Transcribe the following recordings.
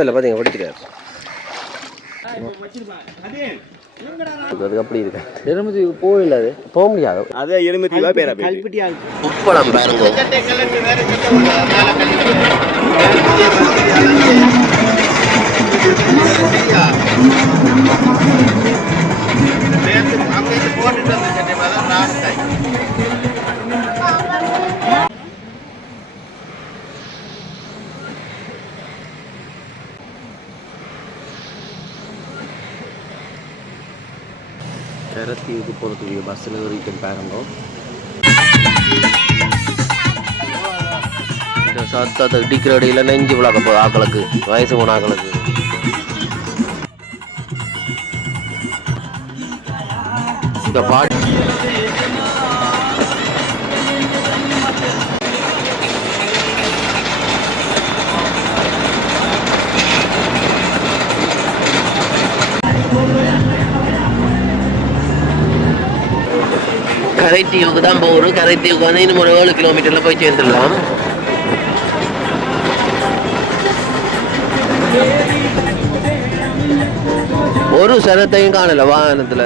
இல்லை பார்த்தீங்க படிக்கிறார் அது அப்படி இருக்கு. எருமதி போகல, அது போக முடியாது. அதே எருமதி பேர உப்பளம் பாருங்க. கரத்தீவுக்கு போகிறதுக்கு பஸ்ஸில் ஏறிட்டு பாருங்க. இந்த சத்தத்தை இடிக்கிற அடியில் நெஞ்சு விளக்க போகுது ஆக்களுக்கு, வயசு போன ஆக்களுக்கு. இந்த பாட்டு கரைத்தீவுக்கு தான் போகணும். கரைத்தீவுக்கு வந்து இன்னும் ஒரு 7 கிலோமீட்டரில் போய் சேர்ந்துடலாம். ஒரு சனத்தையும் காணல வாகனத்தில்.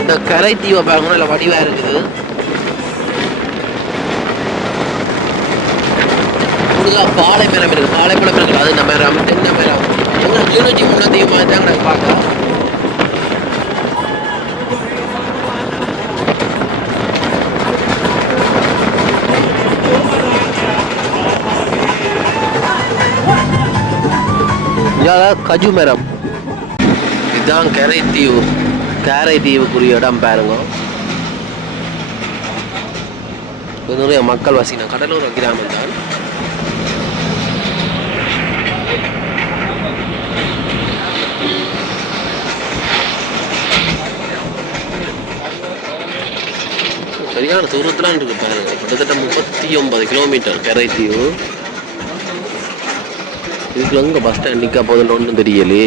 இந்த கரைத்தீவை பார்க்கணும், இல்லை வடிவாக இருக்குது. கூடுதலாக பாலை மரம் இருக்குது, பாலைப்பழம் இருக்குது. அது இந்த மரம், தென்னை மரம். எங்கே கிளிநொச்சி முன்னத்தையும் மாதிரி தான் நாங்கள் பார்க்கலாம். கஜு மரம். இதுதான் கரைத்தீவு. கரைத்தீவுக்குரிய இடம் பாருங்க. நிறைய மக்கள் வசின கடலூர் கிராமம் தான். சரியான தூரத்துலாம் இருக்கு பாருங்க. கிட்டத்தட்ட 39 கிலோமீட்டர் கரைத்தீவு. இதுக்கு எங்கே பஸ் ஸ்டாண்ட் நிற்க போதுன்னு ஒன்றும் தெரியலே.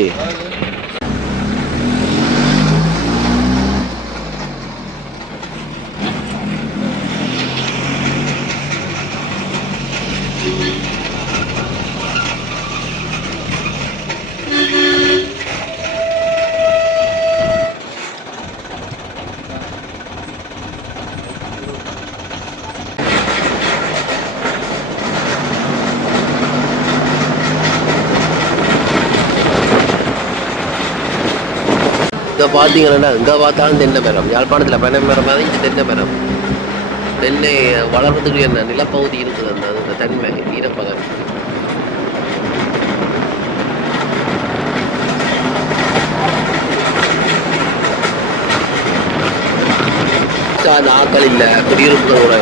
இங்கே பார்த்தீங்கன்னா இங்கே பார்த்தாலும் தென்னை மரம். யாழ்ப்பாணத்தில் பனை மரம் மாதிரி இங்கே தென்னை மரம். தென்னை வளர்றதுக்கு என்ன நிலப்பகுதி இருக்குது. அந்த தன்மை ஈரப்பதம். அந்த ஆக்கள் இல்லை, குடியிருப்புகளோட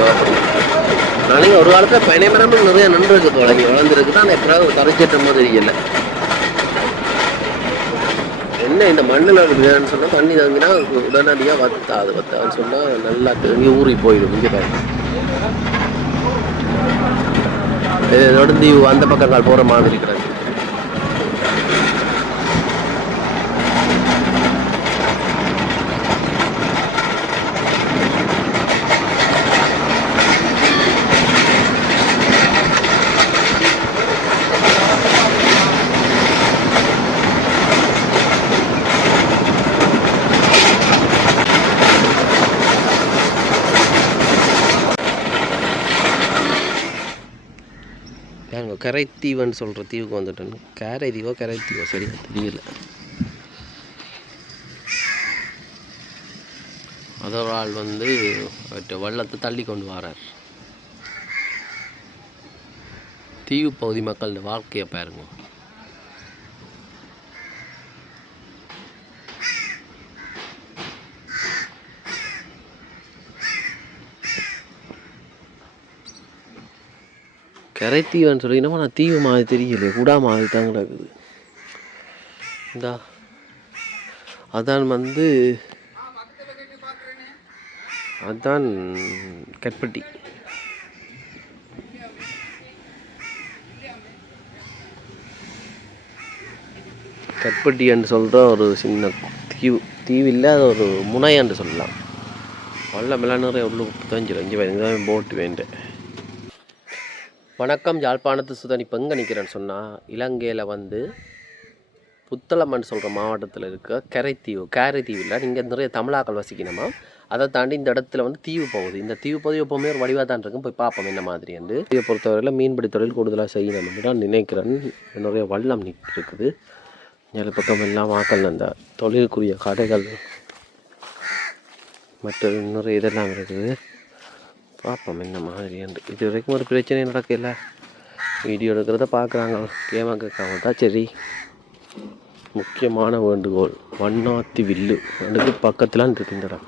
நாளைக்கு ஒரு காலத்தில் பனை மரமும் நிறைய நன்று இருக்குது, வளர்ந்து வளர்ந்துருக்கு. தான் எப்படியாவது கரைச்சேற்றமோ தெரியல. என்ன இந்த மண்ணில் இருக்குதுன்னு சொன்னால் தண்ணி தங்கினா உடனடியாக வத்தான்னு சொன்னால் நல்லா தங்கி ஊறி போயிடும். இங்கே பாருங்க, தொடர்ந்து அந்த பக்கங்கள் போகிற மாதிரி கிடக்கு. கரைத்தீவுன்னு சொல்கிற தீவுக்கு வந்துட்டேன்னு. கரைத்தீவோ கரைத்தீவோ சரி தெரியல. அதோட ஆள் வந்து வெள்ளத்தை தள்ளி கொண்டு வரார். தீவு பகுதி மக்கள் வாழ்க்கையை பாருங்க. கரைத்தீவுன்னு சொல்லிங்கன்னா நான் தீவு மாதிரி தெரியல, குடா மாதிரி தான் கிடக்குது. இந்தா அதான் வந்து அதான் கட்பட்டி. கட்பட்டி என்று சொல்கிற ஒரு சின்ன தீவு இல்லை, அது ஒரு முனை என்று சொல்லலாம். வெள்ளம் நிறைய உள்ள தஞ்சிடும். இங்கே போட்டு வேண்டேன். வணக்கம், யாழ்ப்பாணத்து சுதன். இப்போ எங்கே நிற்கிறேன்னு சொன்னால், இலங்கையில் வந்து புத்தளம்னு சொல்கிற மாவட்டத்தில் இருக்க கேரைத்தீவில் நீங்கள் நிறைய தமிழாக்கள் வசிக்கணுமா. அதை தாண்டி இந்த இடத்துல வந்து தீவு போகுது. இந்த தீவு போது எப்போவுமே ஒரு வடிவாக தான் இருக்கும். போய் பார்ப்போம் என்ன மாதிரி என்று. இதை பொறுத்தவரையில் மீன்பிடி தொழில் கூடுதலாக செய்யணும்னு நான் நினைக்கிறேன். நிறைய வல்லம் இருக்குது. ஏழு பக்கம் எல்லாம் ஆக்கள் அந்த தொழிலுக்குரிய கடைகள் மற்ற நிறைய இதெல்லாம் இருக்குது. பார்ப்போம் என்ன மாதிரி என்று. இது வரைக்கும் ஒரு பிரச்சனை நடக்கல. வீடியோ எடுக்கிறத பார்க்குறாங்க, கேமாக கேட்காம தான் சரி. முக்கியமான வேண்டுகோள், வண்ணாத்தி வில்லு அதுக்கு பக்கத்தில் இருக்கு இந்த இடம்.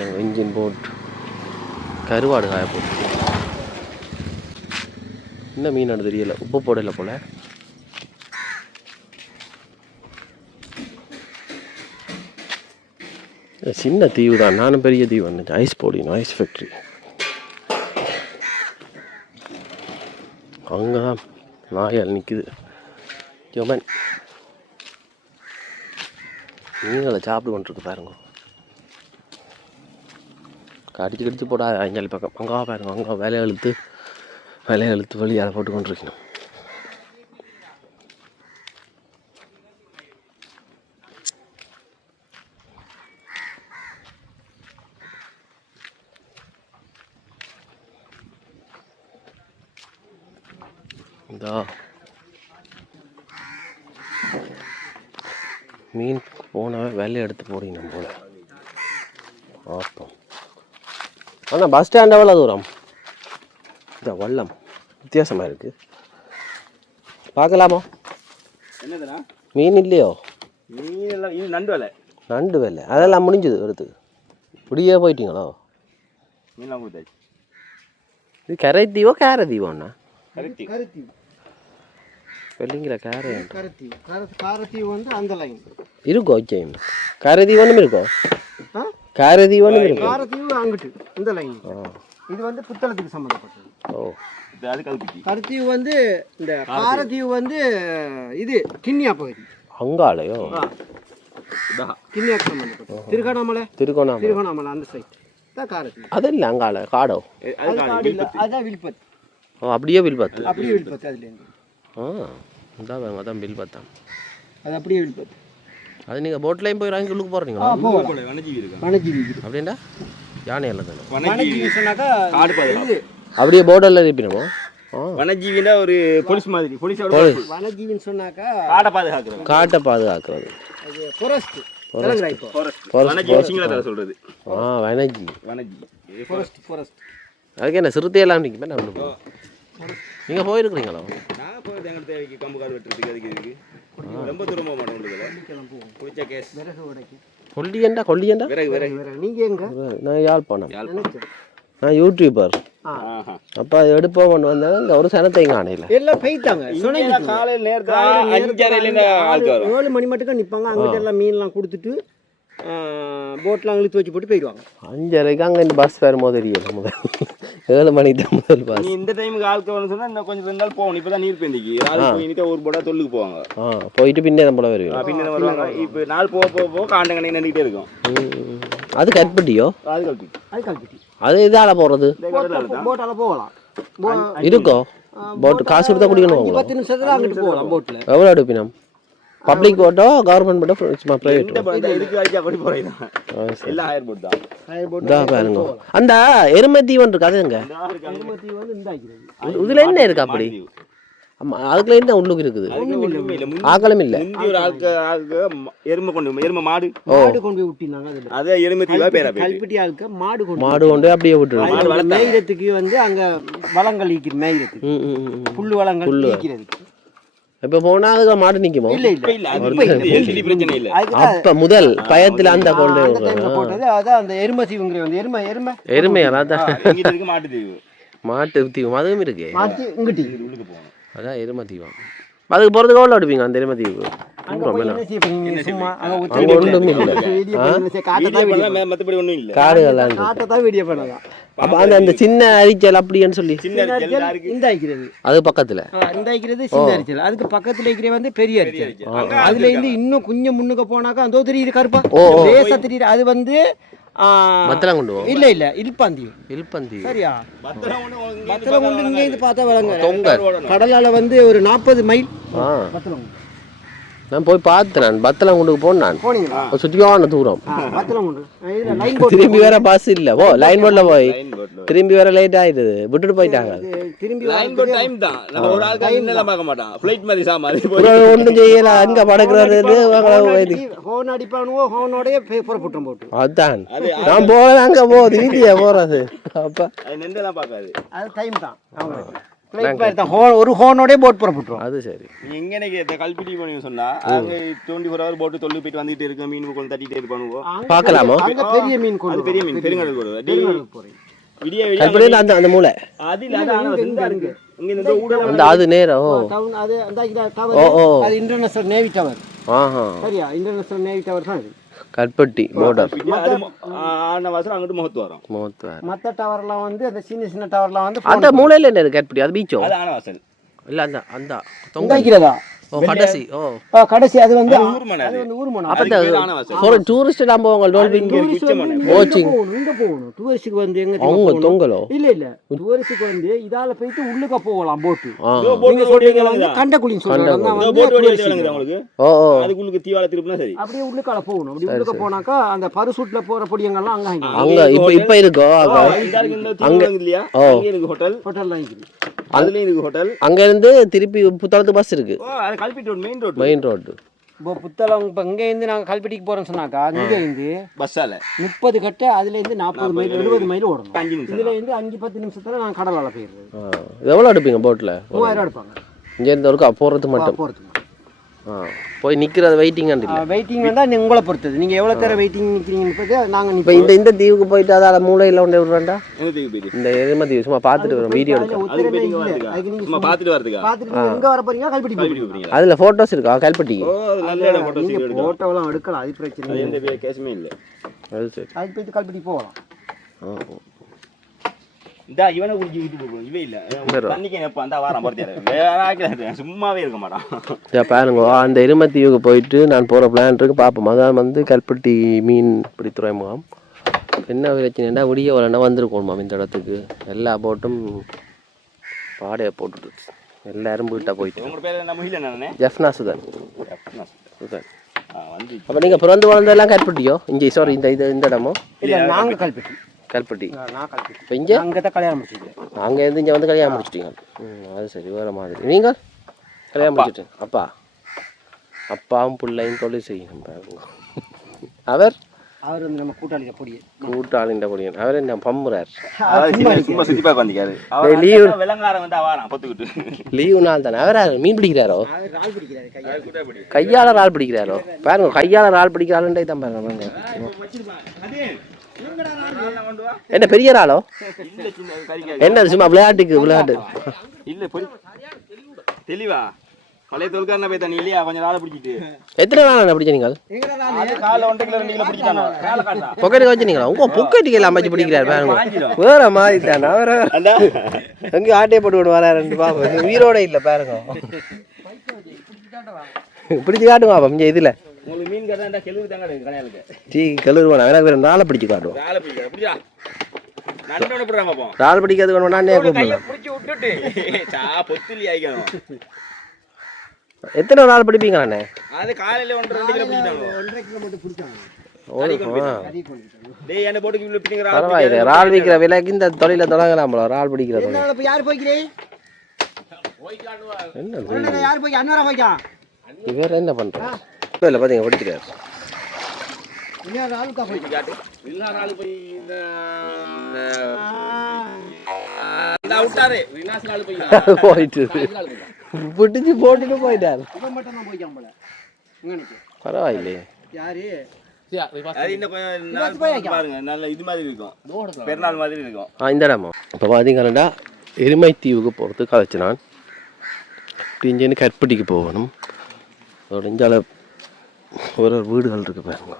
எங்கள் இன்ஜின் போட் கருவாடு காய போட்டு என்ன மீன் அது தெரியலை, உப்பு போடலை போல். சின்ன தீவு தான், நானும் பெரிய தீவு வந்துச்சு. ஐஸ் போடினோம், ஐஸ் ஃபேக்ட்ரி அங்கே தான் நாயால் நிற்குது. ஜோமன் மீன்களை சாப்பிட்டு கொண்டிருக்கு பாருங்க. கடிச்சு போடா அஞ்சாலி பக்கம் அங்கே பாருங்க. அங்கே விலையை இழுத்து வெளியால் போட்டு கொண்டிருக்கணும். இதா மீன் போனவே வேலையை எடுத்து போடணும் போல. பார்ப்போம். ஆனால் பஸ் ஸ்டாண்ட் எவ்வளோ தூரம்? இந்த வல்லம் வித்தியாசமாக இருக்குது. பார்க்கலாமா? என்னதுண்ணா மீன் இல்லையோ? மீன் எல்லாம் இது நண்டு வேலை அதெல்லாம் முடிஞ்சது எடுத்து. இப்படியே போயிட்டீங்களோ? மீன்லாம் கொடுத்தாச்சு. இது கரைத்தீவோ கேரதீவோண்ணா? கருத்தீவு வெள்ளிங்கிற காரத்தீவு வந்து அந்த லைன் இருக்கோ? காரதீவனும் இருக்கோ? காரதீவனும் இருக்கும். காரத்தீவு அங்கிட்டு இந்த லைன். இது வந்து புத்தளத்துக்கு சம்மந்தப்பட்டது. ஓ, கருத்தீவு வந்து இந்த காரத்தீவு வந்து இது கிண்ணியா பகுதி. அங்காளையோ? கிண்ணியாக்கு சம்மந்தப்பட்டது. திருகோணாமலை அந்த சைட் தான் காரத்தீவு. அது இல்லை அங்காள காடோ? அதான் வில்பத்து. ஓ, அப்படியே வில்பத்து. அப்படியே வில்பத்து. அதுலேருந்து அதான் வில்பத்தான். அது அப்படியே வில்பத்து. அது நீங்கள் போட்லேயும் போய் வாங்கி உள்ளுக்கு போடுறீங்களா? அப்படின்டா யானை எல்லாம் தானே அப்படியே போர்டெல்லாம் இருப்பினோமோ? வனஜீவினா ஒரு போலீஸ் மாதிரி. வனஜீவின்னு சொன்னாக்கா காட்டை பாதுகாக்கிறது. அதுக்கு என்ன சிறுத்தையெல்லாம் நிற்குமே. நீங்கள் போயிருக்கிறீங்களா? நான் போய் எங்கள் தேவைக்கு கம்பு காடு வெட்டுறதுக்கு அதுக்கு இதுக்கு ரொம்ப தூரம் போக மாட்டோம். குடிச்ச கேஸ் கொல்லியண்டா விறகு. நீங்கள் எங்க? நான் யாழ்ப்பாணம். நான் யூடியூபர். அப்போ அது எடுப்போம் கொண்டு வந்தாங்க. இங்கே ஒரு சனத்தை காணையில் எல்லாம் போயிட்டாங்க. காலையில் நேரத்தில் 7 மணி மட்டும் நிற்பாங்க. அங்கிட்ட எல்லாம் மீன்லாம் கொடுத்துட்டு போட்லாம் இழுத்து வச்சு போட்டு போயிடுவாங்க. 5:30க்கு அங்கே இந்த பஸ் வரும்போது தெரியும். முதல் 7 மணிக்கு தான் முதல் பஸ். இந்த டைமுக்கு ஆளுக்கு வரணும்னு சொன்னால் இன்னும் கொஞ்சம் இருந்தாலும் போகணும். இப்போ தான் நீர் பெந்திக்கு ஒரு போட்டா தொல்லுக்கு போவாங்க. போயிட்டு பின்னே நம்மள வருவோம். பின்னே வருவாங்க. இப்போ நாள் போக காண்ட கணக்கு நின்றுக்கிட்டே இருக்கும். அது கல்பட்டியோ? அது கல்பட்டி. அது இதால போகிறது? போட்டால போகலாம். இருக்கோ போட்டு காசு கொடுத்தா குடிக்கணும். 10 நிமிஷத்துல அங்கிட்டு போகலாம் போட்டில். எவ்வளோ எடுப்பினோம்? பப்ளிக் போட்டோ கவர்மெண்ட் போட்டோ சும்மா பிரைவேட்? பாருங்க அந்த எருமை தீவன் இருக்கு. அது எங்க? இதுல என்ன இருக்கு அப்படி? ஆமா, அதுக்குள்ள என்ன உள்ளுக்கு இருக்குது? ஆக்களும் இல்ல. மாடு கொண்டு போய் விட்டினாங்க. கல்பட்டி ஆளுக்கு மாடு கொண்டு அப்படியே விட்டுருவாங்க. மேய்கிறதுக்கு வந்து அங்க வளங்கள் ஈக்கிறது. மேய்கிறதுக்கு புல்லு வளங்கள் ஈக்கிறதுக்கு. இப்ப போனா அதுக்கு மாடு நிக்குமோ? இல்ல. அப்ப முதல் பயத்துல அந்த கொண்டு போட்டது அதான் அந்த எருமை தீவுங்கிற வந்து எருமை மாட்டு தீவு அதுவும் இருக்கு. அதான் எருமை தீவம். அதுக்கு போறதுக்கு எவ்வளோ எடுப்பீங்க அந்த எருமை தீவு? அப்ப அந்த சின்ன அரிச்சல் அப்படின்னு சொல்லி அது பக்கத்துல அதுக்கு பக்கத்துல இருக்கிற வந்து பெரிய அரிச்சல். அதுல இருந்து இன்னும் கொஞ்சம் முன்னுக்கு போனாக்கா அந்த தெரியுது கருப்பா லேசா தெரியுது. அது வந்து பத்தலாம் கொண்டு போவோம். இல்லை இல்லை இல்பாந்தியும் இல்பந்தி சரியா பத்தலம் கொண்டு இங்கே இருந்து பார்த்தா விளங்க தொங்கல் கடலால் வந்து ஒரு 40 மைல் பத்தலம் நான் போய் பார்த்தேன். நான் பத்தலாம் கொண்டு போனேன். போனீங்களா சுற்றியான தூரம் பத்தலம் கொண்டு இதில் லைன் போட்டு திரும்பி வேற பஸ் இல்லை. ஓ லைன் போர்ட்ல போய் திரும்பி வேற லேட் ஆயிடுது. விட்டுட்டு போயிட்டாங்க. திரும்பி லைன் போட் டைம் தான். நம்ம ஒரு ஆள் டைம் எல்லாம் பார்க்க மாட்டான். ஃளைட் மாதிரி சாமாரி ஒன்றும் செய்யல. அங்க படக்குறாரு ஹோன் அடிப்பானுவோ ஹோனோடய புறப்பட்டோம் போட்டு அதான் நான் போறது அங்க போகுது வீதியா போறது. அப்ப அது நெண்டெல்லாம் பார்க்காது. அது டைம் தான் அவங்க ஒரு ஹோனோடய போட் புறப்பட்டுரும். அது சரி. நீங்க எங்க எனக்கு இந்த கல்பிடி பண்ணி சொன்னா அங்க 24 ஹவர் போட்டு தொல்லு போயிட்டு வந்துட்டு இருக்க மீன் கொண்டு தட்டிட்டே இருப்பானுவோ பார்க்கலாமா? அங்க பெரிய மீன் கொண்டு அது பெரிய மீன் பெருங்கடல் போடுது. போறேன் விடிய கல்படி அந்த மூளை அது இல்ல இருக்கு. இங்க இந்த ஊடல அந்த அது நேரம் டவுன் அது அந்த டவர் அது இன்டர்நேஷனல் நேவி டவர். சரியா இன்டர்நேஷனல் நேவி டவர் தான் இது. கல்பட்டி border ஆன வாசல் அங்கிட்டு முகத்து வரும். மத்த டவர்லாம் வந்து அந்த சின்ன டவர்லாம் வந்து அந்த மூலையில என்ன இருக்கு? கல்பட்டி அது பீச்சோ? அது ஆன வாசல் இல்ல அந்த அந்த தொங்கிறதா கடைசி கடைசி அது வந்து ஊர்மனை. அது வந்து ஊர்மனை. அப்ப டூரிஸ்ட் எல்லாம் போவாங்க. டால்பின் வாட்சிங் இங்க போகணும். டூரிஸ்டுக்கு வந்து எங்க அவங்க தொங்கலோ இல்ல டூரிஸ்டுக்கு வந்து இதால போயிட்டு உள்ளுக்க போகலாம் போட். நீங்க சொல்றீங்க வந்து கண்டக்குழின்னு சொல்றாங்க. அந்த போட் ஓடி விளங்குது உங்களுக்கு. அதுக்குள்ள தீவால திருப்புனா சரி. அப்படியே உள்ளுக்கால போகணும். அப்படி உள்ளுக்க போனாக்கா அந்த பரிசூட்ல போற பொடியங்கள்லாம் அங்க அங்க இப்ப இருக்கோ இந்த தீவால இல்லையா? அங்க இருக்கு ஹோட்டல். ஹோட்டல்லாம் இருக்குது. அதுல இருக்கு ஹோட்டல். அங்க இருந்து திருப்பி புத்தளத்து பஸ் இருக்கு. அது கல்பிட்டி ரோட் மெயின் ரோடு. இப்போ புத்தளம் இப்போ இங்கே இருந்து நாங்கள் கல்பட்டிக்கு போகிறோம்னு சொன்னாக்கா இங்கே இருந்து பஸ்ஸால 30 கட்ட அதுல இருந்து 40 மைல் 70 மைல் ஓடணும். இதுல இருந்து 5-10 நிமிஷத்துல நான் கடலால போயிடுறது. எவ்வளோ எடுப்பீங்க போட்டில்? 3000 எடுப்பாங்க. இங்கேருந்து ஒருக்கா போகிறது மட்டும் போய் நிற்கிறது வெயிட்டிங் வெயிட்டிங் வந்தால் உங்களை பொறுத்தது. நீங்கள் எவ்வளோ நேரம் வெயிட்டிங் நிற்கிறீங்கன்னு நாங்கள் இப்போ இந்த தீவுக்கு போயிட்டு அதால மூளையில் ஒன்று விடுறேன்டா. இந்த எருமை தீவு சும்மா பார்த்துட்டு வரோம். வீடியோ எடுக்க பார்த்துட்டு வரதுக்கா? பார்த்துட்டு எங்கே வர போறீங்க? கல்பட்டி போகிறீங்க. அதில் ஃபோட்டோஸ் இருக்கா கல்பட்டிக்கு? ஃபோட்டோலாம் எடுக்கலாம். அது பிரச்சனை எந்த கேஸுமே இல்லை. அது சரி. அது போயிட்டு கல்பட்டி போகலாம். இந்த இவனை குடிச்சு விட்டு போகணும். இவே இல்லை தண்ணிக்கு எப்போ அந்த வாரம் பொறுத்தாரு சும்மாவே இருக்க மாட்டான். பாருங்க அந்த எருமத்தீவுக்கு போயிட்டு நான் போகிற பிளான் இருக்கு. பார்ப்போம். அதான் வந்து கல்பட்டி மீன் பிடி துறைமுகம். என்ன பிரச்சனைனா விடிய வரேன்னா வந்துருக்கணுமா இந்த இடத்துக்கு. எல்லா போட்டும் பாடையை போட்டுட்டு எல்லாரும் வீட்டை போயிட்டு. உங்களோட பேர் என்ன? முகில் என்ன? ஜெஃப்னா சுதன். சுதன் அப்போ நீங்கள் பிறந்து வளர்ந்ததெல்லாம் கல்பட்டியோ? இங்கே சாரி இந்த இடமோ? இல்லை நாங்கள் கல்பட்டி. கல்பட்டி. நான் கல்பட்டி. இப்போ இங்கே அங்கே தான் கல்யாணம் முடிச்சிட்டேன். அங்கே இருந்து இங்கே வந்து கல்யாணம் முடிச்சிட்டீங்க. அது சரி. வேறு மாதிரி. நீங்கள் கல்யாணம் முடிச்சுட்டு அப்பாவும் பிள்ளையும் தொழில் செய்யணும். அவர் வந்து நம்ம கூட்டாளிங்க பொடியே. கூட்டாளின்ற பொடியன். அவர் என்ன பம்புறார்? சும்மா சுற்றி பார்க்க வந்திக்காரு. லீவு விலங்காரம் வந்து வாரான் பொத்துக்கிட்டு. லீவு நாள் தானே. அவர் மீன் பிடிக்கிறாரோ? ரால் பிடிக்கிறாரு. கையால் ரால் பிடிக்கிறாரோ? பாருங்க கையால் ரால் பிடிக்கிறாருன்றே தான் பாருங்க. என்ன பெரிய ராளோ? என்ன சும்மா விளையாட்டுக்கு விளையாட்டு இல்ல தெளிவா பழைய தொல்காரன போய் தண்ணி இல்லையா? கொஞ்சம் நாளை பிடிச்சிட்டு எத்தனை நாள் பிடிச்ச நீங்கள்? காலைல 1 கிலோ 2 கிலோ பிடிச்சானோ பொக்கெட்டுக்கு வச்சுனீங்களா? உங்க பொக்கெட்டுக்கு எல்லாம் அமைச்சு பிடிக்கிறாரு பாருங்க. வேற மாதிரி தானே. வேற எங்கேயும் ஆட்டையை போட்டு விட்டு வராருன்னு பாப்போம். உயிரோட இல்லை பாருங்க. பிடிச்சி காட்டுங்க பாப்பா. இங்கே இதில் உங்களுக்கு மீன் கறந்தா கெளுரு தாங்க கல்யாணுக்கு. டீ கெளுருவானா? எனக்கு வேறு நாளை பிடிச்சி காட்டுவோம். நாளை பிடிச்சா பிடிச்சா நண்டோட போடுறாங்க பாப்போம். நாள் பிடிக்கிறது வேணும். நானே கூப்பிடலாம். பிடிச்சி விட்டுட்டு பொத்துலி ஆயிக்கணும். எத்தனை நாள் பிடிப்பீங்க? நானே அது காலையில 1-2 கிலோ பிடிச்சாங்க. 1.5 கிலோ மட்டும் பிடிச்சாங்க. டேய் என்ன போட்டு இவ்வளவு பிடிங்கற பரவாயில்லை. ரால் விக்கிற விலைக்கு இந்த தொழில தொடங்கலாம்ல. ரால் பிடிக்கிறது இப்ப யார் போய்க்கிறே? என்ன யார் போய் அண்ணரா போய்க்கா? இவர் என்ன பண்றா? இல்ல பாத்தீங்க பிடிக்கிறார். இன்ன ராலுக்கா போய் காட்டு. இல்ல ராலு போய் இந்த அவுட்டாரே வினாஸ் ராலு போய் போயிட்டு பிடிச்சி போட்டுட்டு போயிட்டார். இப்ப மட்டும் தான் போய்க்காம் போல. உங்களுக்கு பரவாயில்லையே. யாரு? அது இன்னும் கொஞ்சம் நாள் பாருங்க. நல்ல இது மாதிரி இருக்கும். பெருநாள் மாதிரி இருக்கும். இந்த இடமா இப்போ பார்த்தீங்கன்னா எருமைத்தீவுக்கு போகிறதுக்கு அழைச்சி நான் இங்கேருந்து கற்பட்டிக்கு போகணும். அதோட இஞ்சால ஒரு வீடுகள் இருக்குது பாருங்க.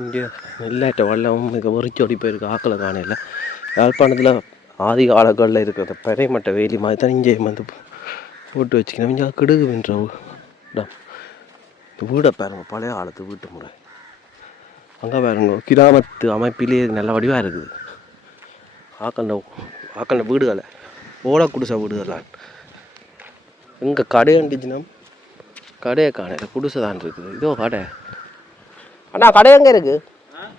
இங்கே நெல்லாட்ட வெள்ளமும் மிக முறிச்சோடி போயிருக்கு. ஆக்களை காணையில் யாழ்ப்பாணத்தில் ஆதி காலங்களில் இருக்கிற பெரைமட்ட வேலி மாதிரி தான் இங்கே வந்து போட்டு வச்சுக்கணும். இங்கே கிடுகுன்ற இடம் வீடை பாருங்க, பழைய காலத்து வீட்டு முறை. அங்கே பாருங்க, கிராமத்து அமைப்பிலே நல்ல வடிவாக இருக்குது. ஆக்கண்ட வீடுகளை ஓட குடிசை வீடுகளால். இங்கே கடை கண்டிச்சுன்னா கடையை காண குடிசை தான் இருக்குது. இதோ கடை. அண்ணா கடை எங்கே இருக்குது?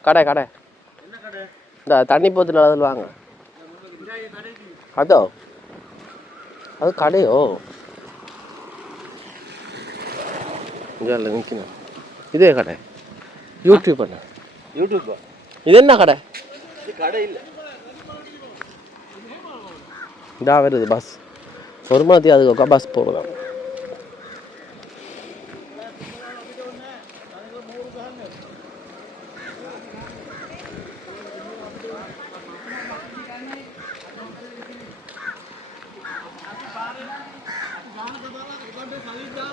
கடை கடை இந்த தண்ணி போத்துல அதில் வாங்க. அதோ அது கடையோ? இங்கே இல்லை நிற்கணும். இதே கடை. யூடியூப் பண்ண யூடியூப்பா? இது என்ன கடை? இது கடை இல்லை. இதா வருது பஸ். ஒரு மாதிரி அதுக்கு பஸ் போகலாம்.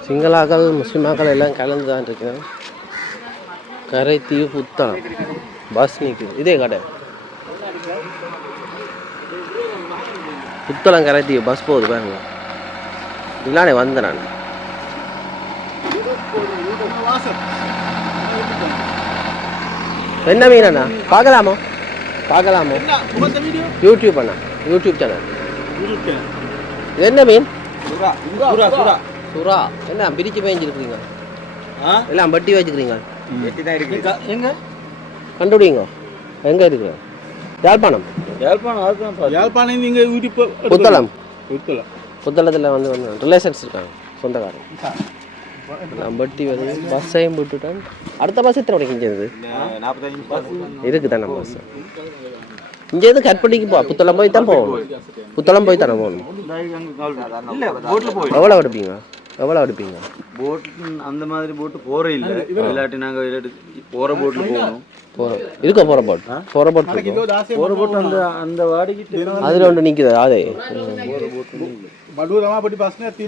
சிங்களாக்கள் முஸ்லிமாக்கள் எல்லாம் கலந்து தான் இருக்கேன். கரைத்தீவு புத்தளம் பஸ் நிற்குது. இதே கடை புத்தளம் கரைத்தீவு பஸ் போகுது பாருங்க. இல்லானே வந்தேன் நான். என்ன மீன் அண்ணா? பார்க்கலாமோ? பார்க்கலாமோ? யூடியூப் அண்ணா, யூடியூப் சேனல். இது என்ன மீன்? சுறா. என்ன பிரிச்சு பேஞ்சிருக்கீங்க? எல்லாம் பட்டி வச்சுக்கிறீங்க. எங்க கண்டுபிடிங்க. எங்கே இருக்கிற? யாழ்ப்பாணம். யாழ்ப்பாணம் நீங்க புத்தளம். புத்தளத்தில் வந்து ரிலேஷன்ஸ் இருக்காங்க, சொந்தக்காரங்க. நான் பட்டி வருது. பஸ்ஸையும் போட்டுட்டேன். அடுத்த பஸ் எத்தனை மணிக்கு இங்கே இருக்குது தானே பஸ்? இங்கேருந்து கட்பட்டிக்கு போ. புத்தளம் போய் தான் போகணும். புத்தளம் போய் தானே போகணும். எவ்வளோ எடுப்பீங்க? எவ்வளோ எடுப்பீங்க? போட் அந்த மாதிரி போட்டு போறே இல்லை. இல்லாட்டி நாங்கள் போகிற போட்டில் போகணும். இருக்கோ போகிற போட்? போகிற போட் போகிற போட்டு அந்த அந்த வாடகைட்டு அதில் ஒன்று நிற்குது. அதே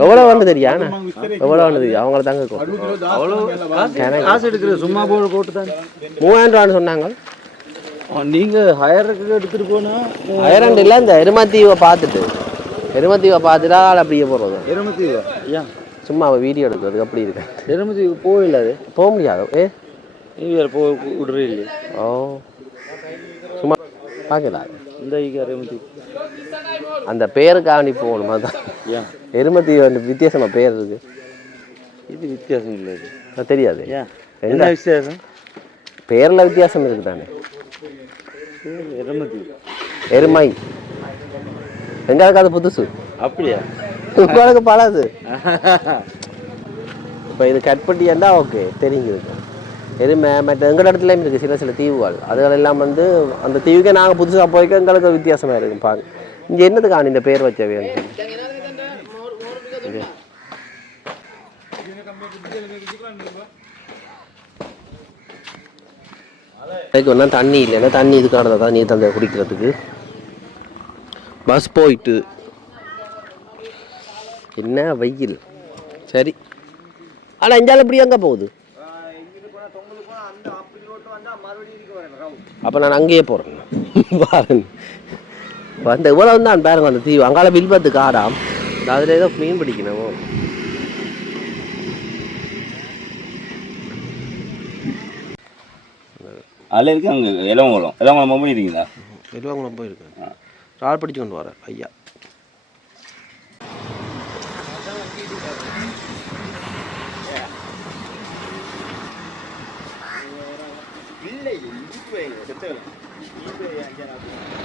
எவ்வளோ வந்து தெரியா? எவ்வளோ வந்து தெரியும்? அவங்கள தாங்க அவ்வளோ காசு எடுக்கிறது. சும்மா போட்டு தான் 3000 ரூபான்னு சொன்னாங்க. நீங்கள் ஹயருக்கு எடுத்துகிட்டு போனால் ஹயரண்ட் இல்லை, இந்த எருமத்தீவை பார்த்துட்டு பார்த்துட்டா அப்படியே போகிறது. எருமத்தீவா? ஏன் சும்மா வீடியோ எடுக்கிறதுக்கு அப்படி இருக்கு. எருமத்தீவு போயில்லாது, போக முடியாது. போ விடுறே இல்லை. ஓ, சும்மா பார்க்கல. இந்த எருமத்தீவு அந்த பேருக்காண்டி போகணும். அதுதான் ஏன் எருமத்தீவு வந்து வித்தியாசமாக பேர் இருக்கு. இது வித்தியாசம் இல்லை. அது தெரியாது. ஏன் என்ன வித்தியாசம்? பேரில் வித்தியாசம் இருக்குது தானே. எருமத்தீவு எருமை எங்களுக்கு அது புதுசு. அப்படியா? உங்களுக்கு பழது. இப்போ இது கட்பட்டி இருந்தால் ஓகே தெரிஞ்சிருக்கு. எருமை மற்ற எங்கள் இடத்துலையும் இருக்குது சில தீவுகள். அதுகள் எல்லாம் வந்து அந்த தீவுக்கே நாங்கள் புதுசாக போய்க்க எங்களுக்கு வித்தியாசமாக இருக்கும். பாருங்க இங்கே என்னதுக்கான இந்த பேர் வச்சவே ஒன்றா தண்ணி இல்லைன்னா தண்ணி இதுக்கானதை தான் நீ தந்த குடிக்கிறதுக்கு. பஸ் போயிட்டு என்ன வெயில். சரி, ஆனால் இஞ்சாலும் இப்படி எங்கே போகுது? அப்போ நான் அங்கேயே போகிறேன் பாருங்க. அந்த இவ்வளோ தான் பாருங்க அந்த தீவு. அங்கால வில்பத்து காடாம். அதில் ஏதோ மீன் பிடிக்கணுமோ. அதில் இருக்கு. அங்கே இளவங்குளம் பண்ணியிருக்கீங்களா? இளவங்குளம் போயிருக்கேன். ரால் பிடிச்சு கொண்டு வரேன் ஐயா.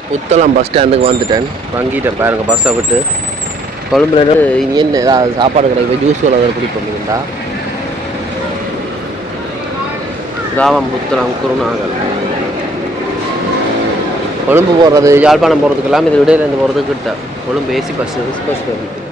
புத்தளம் பஸ் ஸ்டாண்டுக்கு வந்துட்டேன். வாங்கிட்டேன் பாருங்க பஸ்ஸை விட்டு. கொழும்புல இனி என்ன ஏதாவது சாப்பாடு கிடைக்கும், ஜூஸ் ஏதாவது குடிப்போம்னா கிராமம் புத்தளம் குருநாகல். கொழும்பு போகிறது யாழ்ப்பாணம் போகிறதுக்கெல்லாம் இது இடையிலேருந்து போகிறது கிட்ட. கொழும்பு ஏசி பஸ் வருது.